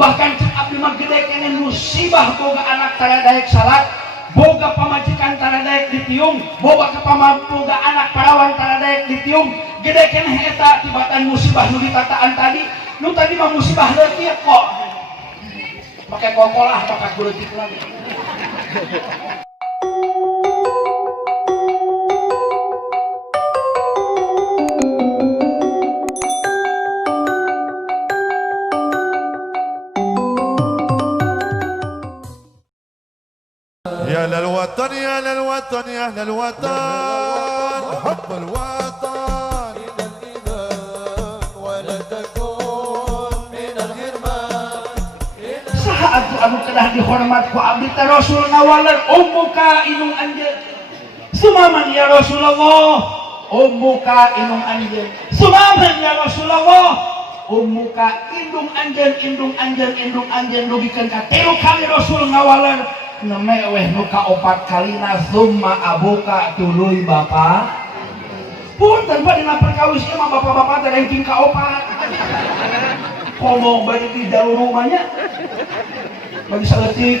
bahkan cek abdi mah gede kene musibah boga anak tara daek salat, boga pamajikan tara daek ditiung, boga boga anak parawan tara daek ditiung, gede kene eta tibatan musibah nu ditataan tadi, nu tadi mah musibah leutik kok. Pakai kokolah pakai leutik lagi. يا للوطن يا للوطن يا للوطن حب الوطن إلى الإيمان ولا تكون من الغرمان. Saat anu kedah dihormat ku abdi teh Rasul ngawaler ummuka inung anjeun. Sumaman ya Rasulullah, ummuka inung anjeun. Sumaman ya Rasulullah, ummuka indung anjeun dugikeun ka 3 kali Rasul ngawaler. Nemeweh nu kaopat kalina summa abuka tuluy bapa. Punten pa dina perkawis ieu mah bapak-bapak teh ranking kaopat. Ngomong bari di dalam rumahnya. Bagi saleutik.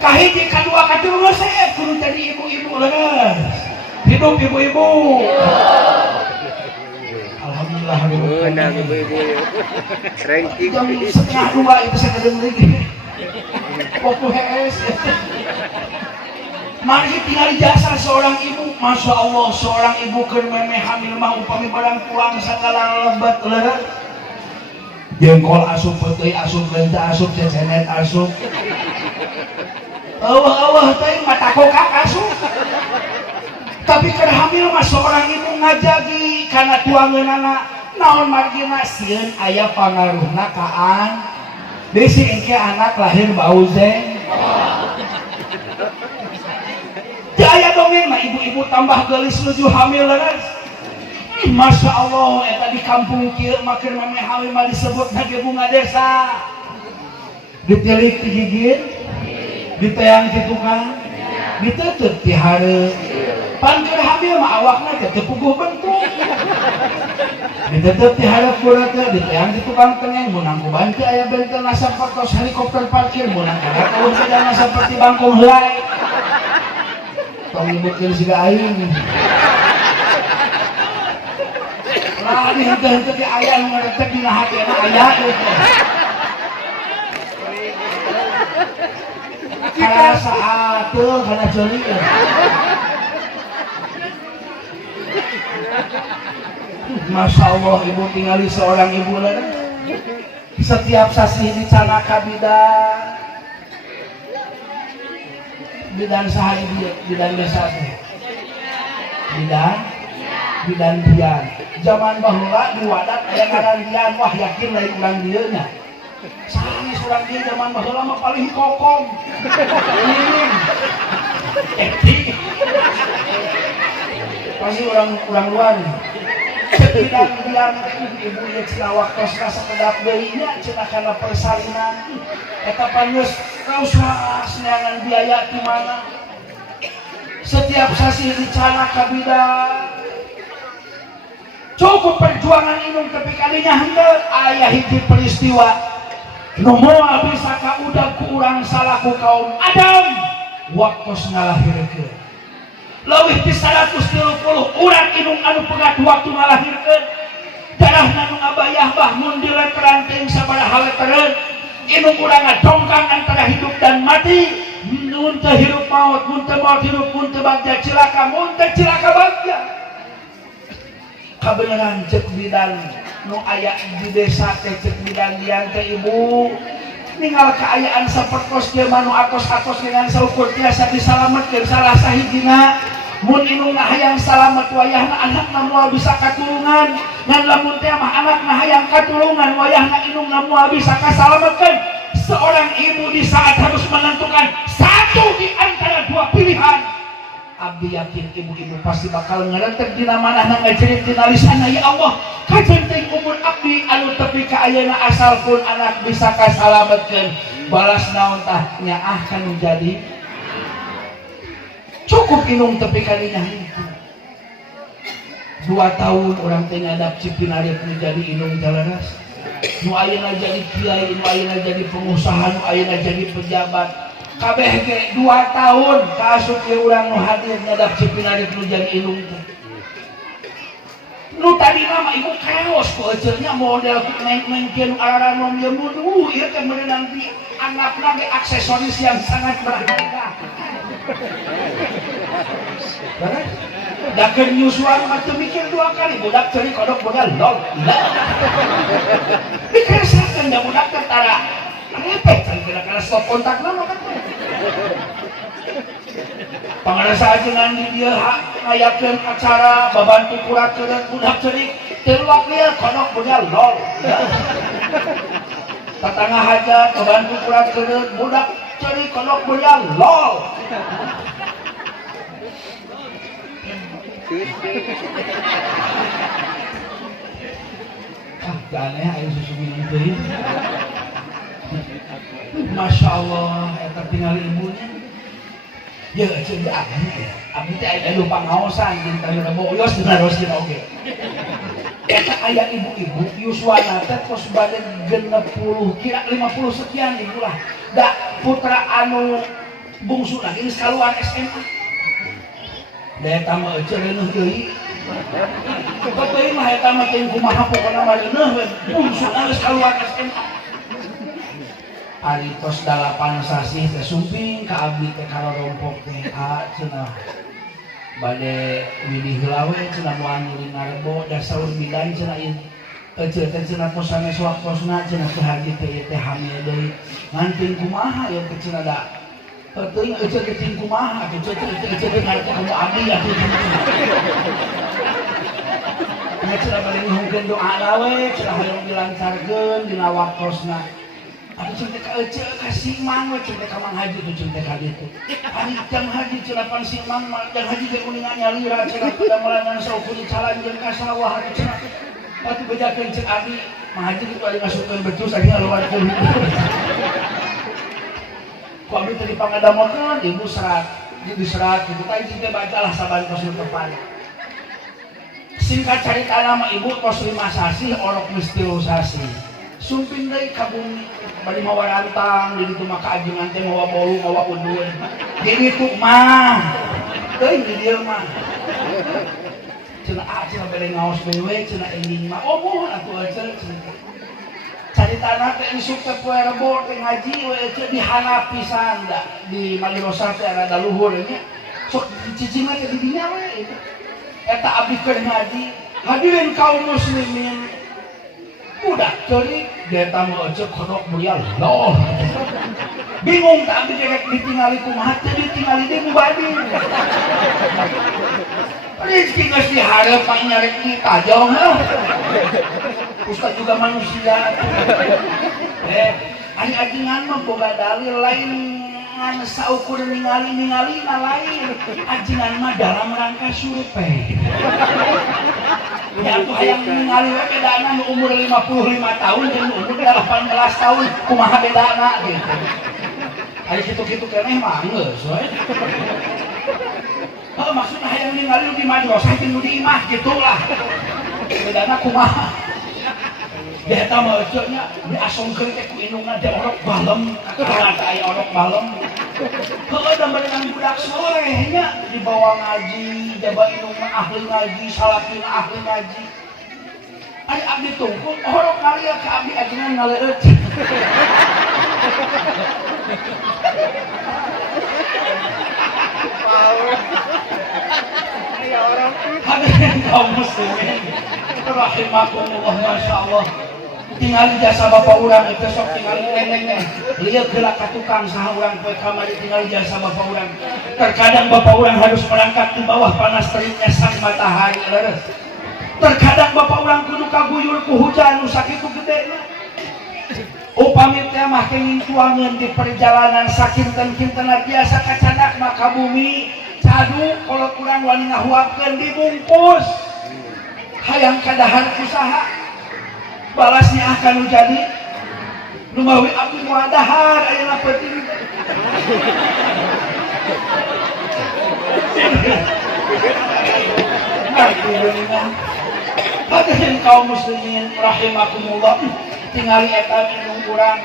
Kahiji kadua katilu seep kudu jadi ibu-ibu leres. Hidup ibu-ibu. Alhamdulillah. Menang ibu-ibu ya. Ranking Jam 1:30 itu saya kedengerin. Waktu HS. Mari tinggal jasa seorang ibu, masya Allah seorang ibu kermeme hamil mah upami barang pulang segala lebat lerat. Jengkol asup putih asup lenta asup cecenet asup. Awah teh mata kokak asup. Tapi keur hamil mah seorang ibu ngajagi kana tuangeunana naon margina sieun aya pangaruhna kaan. Bisi engke anak lahir bau zeng. Jaya dongeng mah ibu-ibu tambah gelis nuju hamil leres. Masya Allah, eta di kampung kieu makin meme hamil mah disebut nage bunga desa. Ditilik digigit, diteang di tukang, ditutup di hari. Pan keur hamil mah awakna teh teu puguh bentuk. Ditutup di hari pura teh diteang di tukang tengeng munang ku banci aya bengkel nasab partos helikopter parkir munang kada kaun sedana saperti bangkong helai. Tong nyebutkeun siga aing. Lah di henteu-henteu di aya nu ngaretek dina hatena aya gitu. Kana saat teu kana ceuli. Masya Allah ibu tinggali seorang ibu leres. Setiap sasi dicanaka bidan saha ieu bidan desa teh. Bidan dian. Zaman baheula di wadat aya ngaran dian wah yakin lain urang dieu nya. Sanes urang dieu zaman baheula mah paling kokom. Pasti orang luar. Bidan ibu ieu cenah waktos rasa kedap deui nya cenah kana persalinan. Eta paneus raos neangan biaya di mana. Setiap sasi dicana ka bidan. Cukup perjuangan inung tapi kalinya henteu aya hiji peristiwa nu moal bisa ka udag ku urang salaku kaum Adam waktos ngalahirkeun. Leuwih ti 130 urang inung anu pegat waktu ngalahirkeun. Darahna nu ngabayah bah mun dileteran teuing sabaraha letereun. Inung urang ngadongkang antara hidup dan mati. Mun teu hirup maut, mun teu maut hirup, mun teu bagja cilaka, mun teu cilaka bagja. Kabeneran cek bidan nu aya di desa teh cek bidan dian teh ibu ninggal keayaan sapertos teh manu atos-atos dengan saukur tiasa disalametkeun salah sahijina mun inungna hayang salamet wayahna anakna moal bisa katulungan ngan lamun teh mah anakna hayang katulungan wayahna inungna moal bisa kasalametkeun. Seorang ibu di saat harus menentukan satu di antara dua pilihan, abdi yakin ibu-ibu pasti bakal ngerentek dina manahna ngajerit dina lisanna ya Allah kajenting umur abdi anu tepi ka ayeuna asalpun anak bisa kasalametkeun balas naon tah nyaah kan jadi cukup inung tepi kalinya itu 2 tahun orang teh ngadap cipinareuk nu jadi inung jalaras nu ayeuna jadi kiai, nu ayeuna jadi pengusaha, nu ayeuna jadi pejabat. Kabeh ge 2 tahun kaasup ieu urang nu hadir ngadap cipinarik nu jadi ilung teh. Nu tadi nama ibu kaos ku eceurnya model neng kieu nu araran ieu nu ieu teh meunang di anggapna ge aksesoris yang sangat berharga. Bener? Dakeun nyusuan mah teu mikir 2 kali, budak ceurik kodok boga lol. Dikeresakeun da budak teh tara ngepek can kira-kira stop kontakna mah kan. Pangarasa ajengan di dieu ngayakeun acara babantu kurakeun budak ceurik teu luak lieu kodok boga lol. Tatangah hajat babantu kurakeun budak ceurik kodok boga lol. Aneh ayo susu minum teuing. Masya Allah, eta tinggal ibunya. Ya, ceuk abdi teh aya lupa ngaosan jeung tadi boyos dina rosin oge. Eta aya ibu-ibu yuswana teh tos bade 60 kira 50 sekian ibu lah. Da putra anu bungsuna geus kaluar SMA. Da eta mah ceuleuh deui. Tapi mah eta mah teh kumaha pokona mah leuneuh we. Bungsuna geus kaluar SMA. Ari tos 8 sasih teh sumping ka abdi teh karorompok teh cenah. Bade widih heula we cenah moal nyuring ngarebo da saur bidan cenah ieu. Eceuk teh cenah tos sanes wakosna cenah teh haji teh hamil deui. Nganting kumaha ieu teh cenah da teuing eceuk teh kumaha atuh eceuk teh ngarep kamu abdi atuh. Nya cenah bade ngeuhkeun doa we cenah hayang dilancarkeun dina waktosna. Aku cinta ka eceuk ka si Mang we cinta ka Mang Haji tu cinta ka ditu. Ari jam haji celapan si Mang dan haji teh kuningan nyalira cenah pada melangan saukur calanjeun ka sawah cenah. Patu bejakeun ceuk abdi Mang Haji kitu ari ngasupkeun becus ari ngaluarkeun. Ku abdi teh dipangadamokeun ibu serat, di serat kitu teh cinta bacalah saban tos tepan. Singkat carita nama ibu tos 5 sasih orok geus 3 sasih. Sumping deui ka bumi bari mawa rantang di ditu mah kaajengan teh mawa bolu mawa udun di ditu mah teuing di dieu mah cenah cenah bade ngaos bewe cenah ending mah oh mohon atuh eceuk cenah caritana teh isuk teh poe Rebo teh ngaji we eceuk dihanap pisan da di madrasah teh rada luhur nya sok cicing teh di dinya we eta abdi keur ngaji hadirin kaum muslimin budak ceurik eta mah eceuk kodok mulia loh. Bingung tak abdi direk ditingali kumaha teh ditingali deui mubadi. Rezeki geus dihareup mah nyarek di tajong heuh. Ustaz juga manusia. Ari ajengan mah boga dalil lain ngan saukur ningali lain. Ajengan mah dalam rangka survei. Ya aku hayang ningali we bedana nu umur 55 tahun jeung umur 18 tahun kumaha bedana gitu. Ari kitu-kitu keneh mah geus we. Oh maksudna hayang ningali nu di madrasah jeung nu di imah gitulah. Bedana kumaha? Ya eta mah eceuknya diasongkeun teh ku indungna teh orok balem, kakana teh aya orok balem. Heueuh da barengan budak soleh nya dibawa ngaji, jaba indungna ahli ngaji, salakina ahli ngaji. Ari abdi tungkul orok ngalia ka abdi ajengan ngaleueut. Hadirin kaum muslimin rahimakumullah masyaallah. Tinggali jasa bapak urang itu sok tinggali nenengnya lieu geula ka tukang saha urang poe kamari tinggali jasa bapak urang. Terkadang bapak urang harus berangkat di bawah panas teriknya sang matahari leres. Terkadang bapak urang kudu kaguyur ku hujan nu sakitu gedena. Upami teh mah kenging tuangeun di perjalanan sakinten-kinten biasa kacadak maka bumi cadu kalau kurang wani ngahuapkeun dibungkus. Hayang kadahar usaha balasnya akan jadi lumawi abdi muadahar ayeuna penting. Hadirin kaum muslimin rahimakumullah. tingali eta minum urang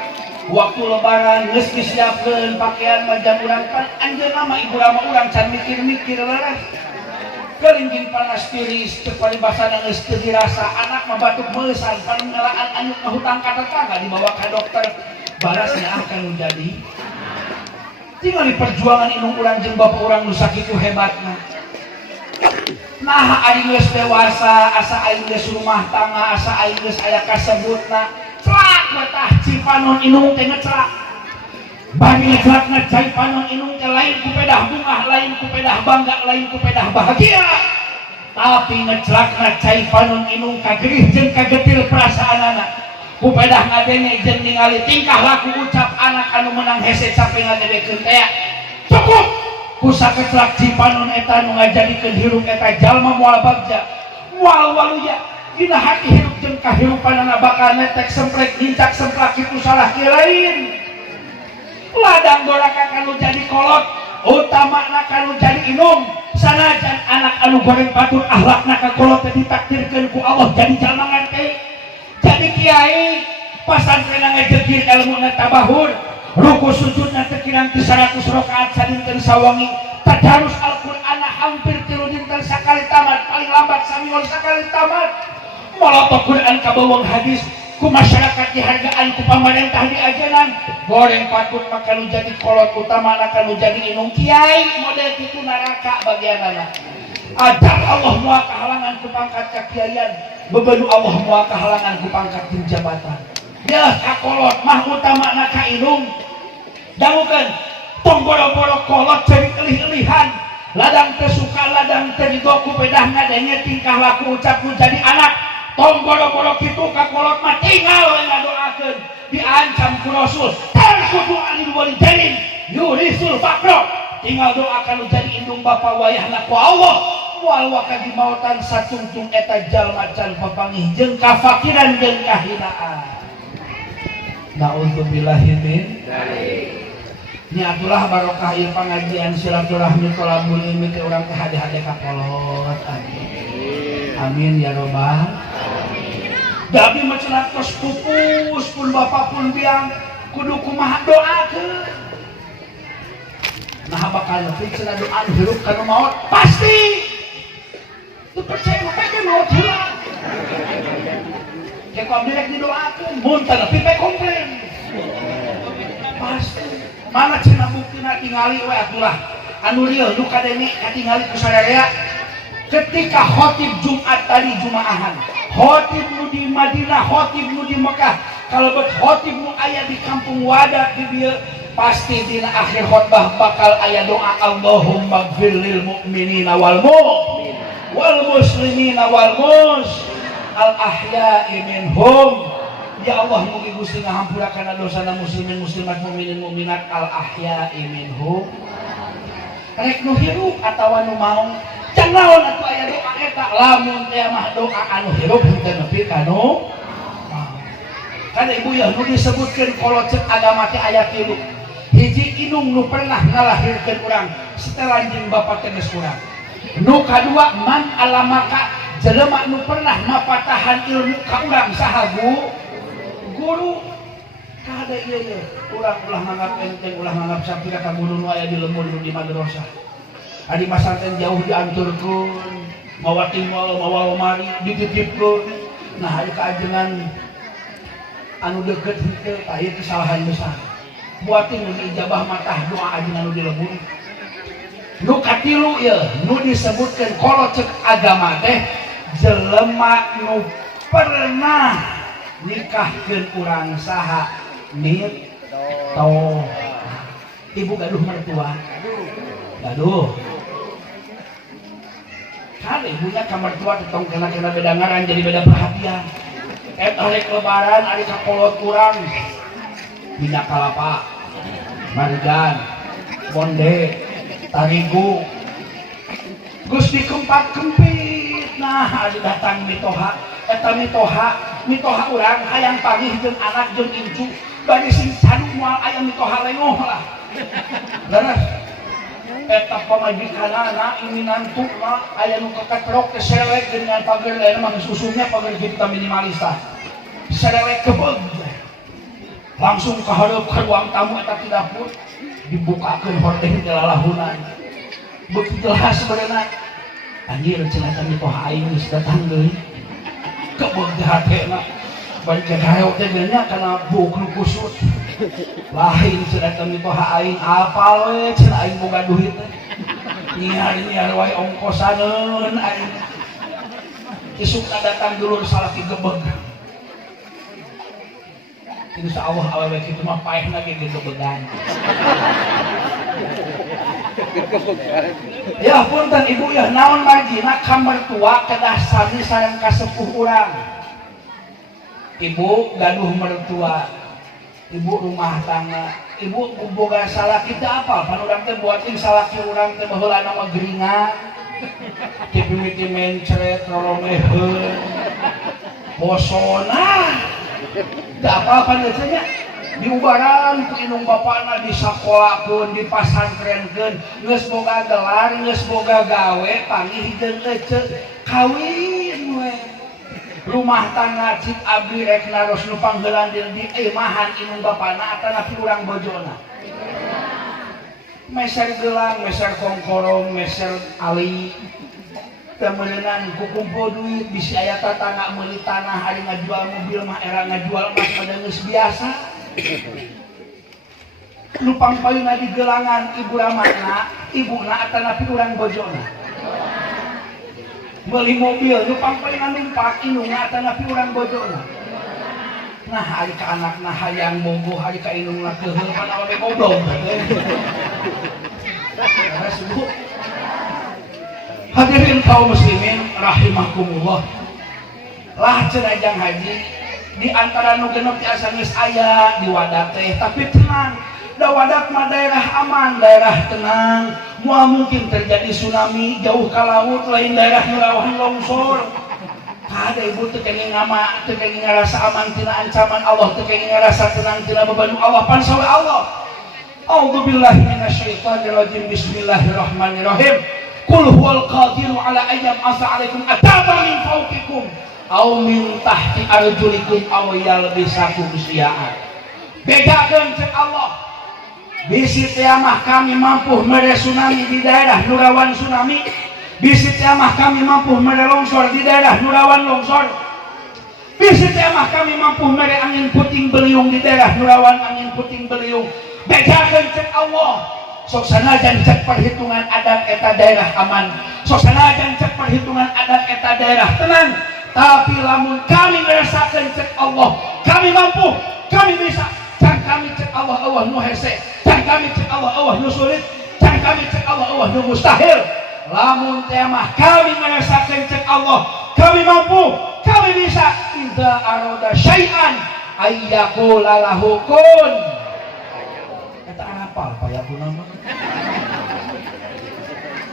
waktu lebaran geus disiapkeun pakaian majang urang kan anjeun mah ibu rama urang can mikir-mikir lah kelingging panas tiris teu paribasana geus teu dirasa anak mah batuk meusan paling ngelaan anyuk mah hutang ka tetangga dibawa ka dokter barasnya akan jadi tingali perjuangan inung urang jeung bapa urang nu sakitu hebatna nah ari geus dewasa asa aing geus rumah tangga asa aing geus aya kasebutna celak betah cipanon inung teh ngeclak bagi ngeclakna cai panon inung teh lain ku pedah bunga lain ku pedah bangga lain ku pedah bahagia tapi ngeclakna cai panon inung kagerih jeung kagetil perasaanana ku pedah ngadenge jeung ningali tingkah laku ucap anak anu menang hese capek ngadedekeun teh cukup ku saketlak cipanon eta nu ngajadikeun hirup eta jalma moal bagja moal waluya dina hati hirup jeung kahirupanana bakal netek semprek hincak semplak kitu salah kieu lain ladang doraka kanu jadi kolot utamana kanu jadi inung sanajan anak anu goreng batur akhlakna ka kolot teh ditakdirkeun ku Allah jadi jalma ngante jadi kiai pasantren ngajegir ilmuna tabahur ruku sujudna teu kirang 100 rakaat sadinten sawangi tadarus Al-Qur'an hampir 3 dinten sakali tamat paling lambat samiul sakali tamat molot Quran kabawang hadis ku masyarakat dihargaan ku pamarentah diajaran goreng patut maka nu jadi kolot utama maka nu jadi inung kiai model kitu neraka bagianana ajar Allah moal kahalangan ku pangkat kakiaian bebedu Allah moal kahalangan ku pangkat jeung jabatan ya kakolot mah utama ka inung dangukeun tong boro-boro kolot jadi elih-elihan ladang teu suka ladang teu digo ku pedah ngadenge tingkah laku ucap nu jadi anak tong boro-boro kitu ka kolot mah tinggal we ngadoakeun diancam ku Rasul tarkudu anil walidain yurisul faqra tinggal doakan jadi indung bapa wayahna ku Allah moal wakadi mautan satungtung eta jalma can papangih jeung kafakiran jeung kahinaan naudzubillahi min niatulah barokah ieu pangajian silaturahmi tolabul ilmi teh urang teh hade-hade ka kolot amin ya robbal jadi macenah tos pupus pun bapak pun biang kudu kumaha doakeun nah bakal nepi cenah doa hirup kana maut pasti teu percaya mah pake maut heula ke kau direk didoakeun mun teu nepi pe komplain pasti mana cenah buktina tingali we atulah anu lieu nu kadenge katingali ku sadaya ketika khotib Jumat tadi Jumaahan khotib nu di Madinah khotib nu di Mekah kalau bet khotib nu aya di kampung Wadah di dieu pasti dina akhir khotbah bakal aya doa Allahumma ighfir lil mu'minina wal muslimina wal al ahya'i minhum ya Allah mugi Gusti ngahampurakeun dosana muslimin muslimat mukminin mukminat al ahya'i minhum rek nu hirup atawa nu maung can naon atuh aya doa eta lamun teh mah doa anu hirup henteu nepi ka nu kana ibu ya nu disebutkeun kolot ceuk agama teh aya 3 hiji inung nu pernah ngalahirkeun urang setelah jeung bapa teh geus urang nu kadua man alamaka jelema nu pernah mapatahan ilmu ka urang saha guru kada ieu urang ulah nganggap enteng ulah nganggap sapira ka guru nu aya di lembur di madrasah adi masantren jauh dianturkeun mawa timol mawa lemari dititipkeun nah aya kaajengan anu deukeut henteu aya kesalahan besar buatin nu ijabah matah doa ajengan nu di lembur nu katilu ieu nu disebutkeun kolot ceuk agama teh jelema nu pernah nikahkeun urang saha nito ibu gaduh mertua gaduh kan ibunya ka mertua tetong kena beda ngaran jadi beda perhatian eta rek lebaran ari ka kolot urang minyak kalapa marjan bonde tarigu Gusti keempat kempit nah adi datang mitoha eta mitoha urang hayang pagih jeung anak jeung incu bari sing sadu moal aya mitoha lengoh lah leres eta pamajikanana ini nantu mah aya nu keketrok keselek dengan pager lain mah susumnya pager kita minimalista selek kebeug langsung kahareup ka ruang tamu eta ti dapur dibukakeun hordeng teh lalahunan beuki jelas berenang anjir cenah teh poha aing geus datang deui kebeg teh hatena balik ka gareok teh nya kana buk nu kusut lain cenah teh poha aing apal we cenah aing boga duit teh nyiar wae ongkosaneun aing isuk datang dulur salaki gebeg. Insya Allah awewe kitu mah paehna ge gebegan. Ya punten ibu ya naon margina ka mertua kedah sami sareng kasepuh urang. Ibu gaduh mertua. Ibu rumah tangga. Ibu boga salaki teh apa? Pan urang teh buatin salaki urang teh baheula nama geringan. Tipimiti mencret roromeheun. Bosona. Tidak apa-apa biasanya diubaran ku inung bapakna disakolakeun dipasantrenkeun geus boga gelar geus boga gawe panggih jeung ece kawin we rumah tangga cik abdi rek naros nu pangheulan di imahan inung bapana atana pi urang bojona meser gelang meser kongkorong meser ali kemudian kukumpul duit bisa aya tatangga meuli tanah hari ngajual mobil mah era ngajual emas pada geus biasa nu pangpaeuna di gelangan ibu ramana ibuna atana pi urang bojona meuli mobil nu pangpaeuna numpak indungna atana pi urang bojona nah hari ka anakna hayang bogoh hari ka indungna teuheul pan awewe goblok hadirin kaum muslimin rahimakumullah lah cenah haji di antara nu genep tiasa geus aya di wadah teh tapi tenang da wadah mah daerah aman daerah tenang moal mungkin terjadi tsunami jauh ka laut lain daerah nu rawan longsor kada ibu teu kenging ngama teu kenging ngarasa aman tina ancaman Allah teu kenging ngarasa tenang tina beban Allah pan sawe Allah a'udzubillahi minasyaitonir rajim bismillahirrahmanirrahim Qul huwal qadiru ala ayyam asa alaikum ataba min fawqikum aw min tahti arjulikum aw yalbisakum syia'an. Bedakeun cek Allah. Bisi teh mah kami mampu mere tsunami di daerah nu rawan tsunami. Bisi teh mah kami mampu mere longsor di daerah nu rawan longsor. Bisi teh mah kami mampu mere angin puting beliung di daerah nu rawan angin puting beliung. Bedakeun cek Allah. Sok sanajan cek perhitungan adat eta daerah aman sok sanajan cek perhitungan adat eta daerah tenang tapi lamun kami ngerasakeun cek Allah kami mampu kami bisa can kami cek Allah Allah nu hese can kami cek Allah Allah nu sulit can kami cek Allah Allah nu mustahil lamun teh mah kami ngerasakeun cek Allah kami mampu kami bisa idza arada syai'an ayyaqula lahu kun eta apal payahuna mah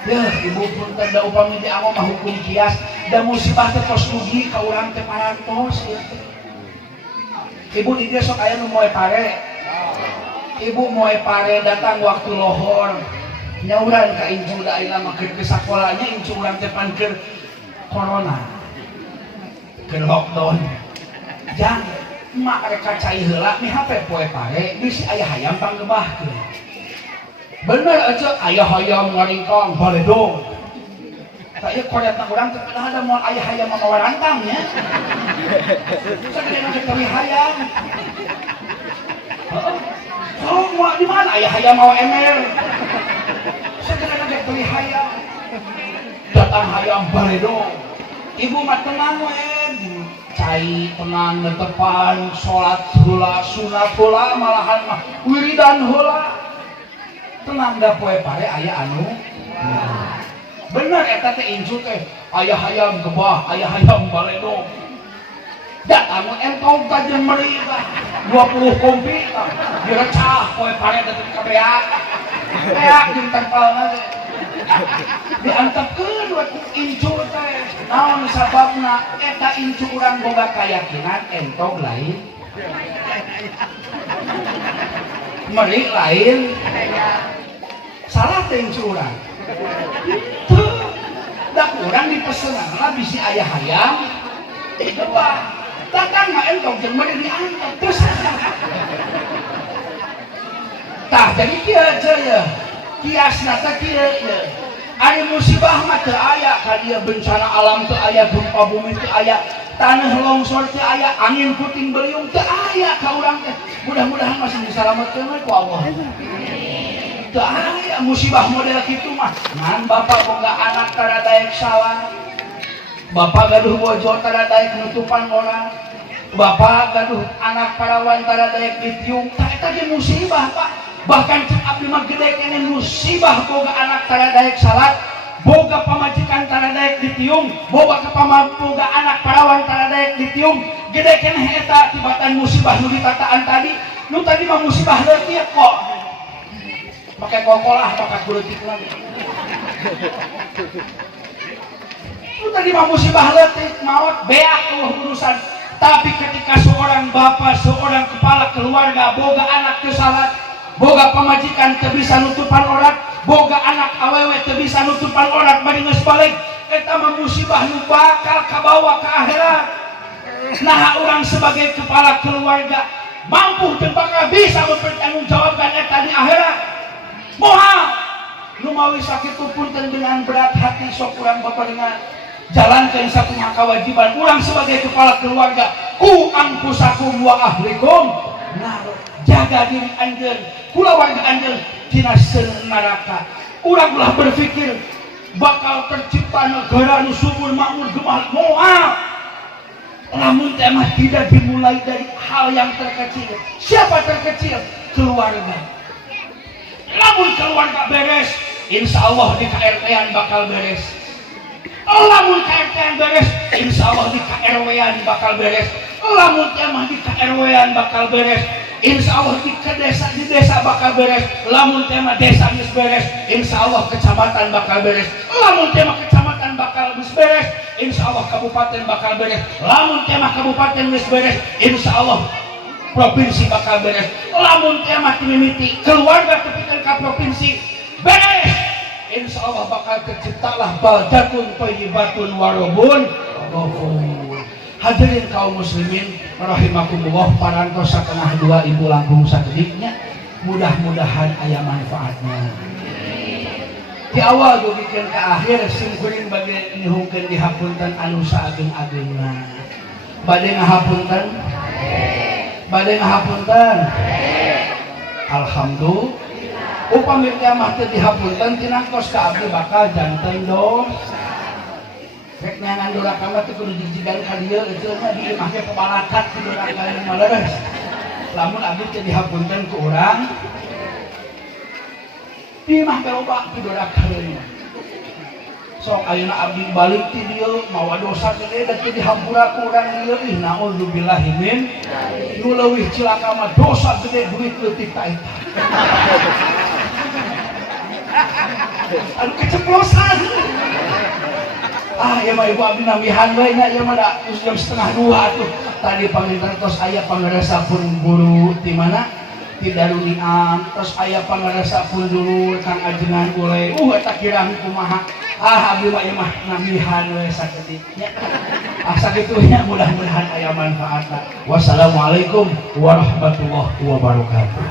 ya ibu pun tanda upami di amo mah hukum kias da musibah teh tos rugi ka urang teh parantos ya ibu di dia sok aya nu moe pare ibu moe pare datang waktu lohor nyauran ka inju da ayeuna mah keur ke sakolanya inju urang teh pan keur corona keur lockdown jang mak rek cai heula mi hape poe pare bisi aya hayam panggebahkeun bener aja ayah hayam ngaringkang baledong tak iya koretna urang teh ada moal ayah hayam mamawa rantangnya sakit teh hayam oh mau di mana ayah hayam mau emel sakit teh hayam datang hayam baledong ibu mah tenang we cai tenang netepan salat heula sunat heula malahan mah wiridan heula tenang da poe pare aya anu bener eta teh inju teh aya hayam gebah aya hayam baledong da anu entong ka jeung meuli 20 kompi direcah poe pare da teh kabeak beak jeung tempelna teh diantepkeun waktu inju teh naon sababna eta inju urang boga kayakinan entong lain meuli lain salah teh inju urang tuh dak urang dipesenanna bisi aya hayam dua datang mah entong jeung meuli diantep teu salah jadi kieu aja ya kiasna teh kieu ya ari musibah mah teu aya ka dieu bencana alam teu aya gempa bumi teu aya tanah longsor teu aya angin puting beliung teu aya ka urang teh mudah-mudahan masih disalametkeun ku Allah teu aya musibah model kitu mah ngan bapak boga anak tara daek salah bapak gaduh bojo tara daek nutupan orang bapak gaduh anak parawan tara daek ditiung eta ge musibah Pak bahkan cek abdi mah gede kene musibah boga anak tara daek salat boga pamajikan tara daek ditiung boga boga anak parawan tara daek ditiung gede kene eta tibatan musibah nu ditataan tadi nu tadi mah musibah leutik kok pakai kokolah pakai kuleutik lagi nu tadi mah musibah leutik maot beak urusan tapi ketika seorang bapak seorang kepala keluarga boga anak teu salat boga pamajikan teu bisa nutupan orat boga anak awewe teu bisa nutupan orat bari geus balik eta mah musibah nu bakal kabawa ka akhirat nah urang sebagai kepala keluarga mampu jeung bakal bisa mempertanggungjawabkan eta di akhirat moal nu mawi sakitu punten dengan berat hati sok urang baparengan jalankan sakumaha kewajiban urang sebagai kepala keluarga ku angkusakum wa ahlikum nah jaga diri anjeun kulawarga anjeun tina seuneu neraka urang ulah berpikir bakal tercipta negara nu subur makmur gemah moal lamun teh mah tidak dimulai dari hal yang terkecil siapa terkecil keluarga lamun keluarga beres insyaallah di KRT-an bakal beres lamun KRT-an beres insyaallah di KRW-an bakal beres lamun teh mah di KRW-an bakal beres insyaallah di desa bakal beres lamun teh mah desa geus beres insyaallah kecamatan bakal beres lamun teh mah kecamatan bakal geus beres insyaallah kabupaten bakal beres lamun teh mah kabupaten geus beres insyaallah provinsi bakal beres lamun teh mah mimiti keluarga tepikeun ka provinsi beres insyaallah bakal terciptalah baldatun thayyibatun warabun ghafur. Hadirin kaum muslimin rahimakumullah parantos satengah dua ibu langkung sakediknya mudah-mudahan aya manfaatnya di awal dugikeun ka akhir simkuring bagi nyuhungkeun dihapunten anu saageng-agengna bade ngahapunten alhamdulillah upami mah teu dihapunten tinangtos ka abdi bakal janten dosa rek nyangan doraka mah teu kudu jijigan ka dieu eueuh mah di imah ge pabalakat ku doraka anu maleres lamun abdi teu dihapunten ku urang di imah ge loba ku doraka leuwih sok ayeuna abdi balik ti dieu mawa dosa gede da teu dihampura ku urang dieu ih naudzubillahi min nu leuwih cilaka mah dosa gede duit leutik ta eta anu keceplosan ya mah ibu abdi namihan we nya ieu mah da jam setengah dua tuh tadi panginten tos aya pangaresa pun guru di mana di Daruniam tos aya pangaresa pun dulu Kang Ajengan Ule eta kirang kumaha abdi mah ieu mah namihan we sakedik nya sakitunya mudah-mudahan aya manfaatna wassalamualaikum warahmatullahi wabarakatuh.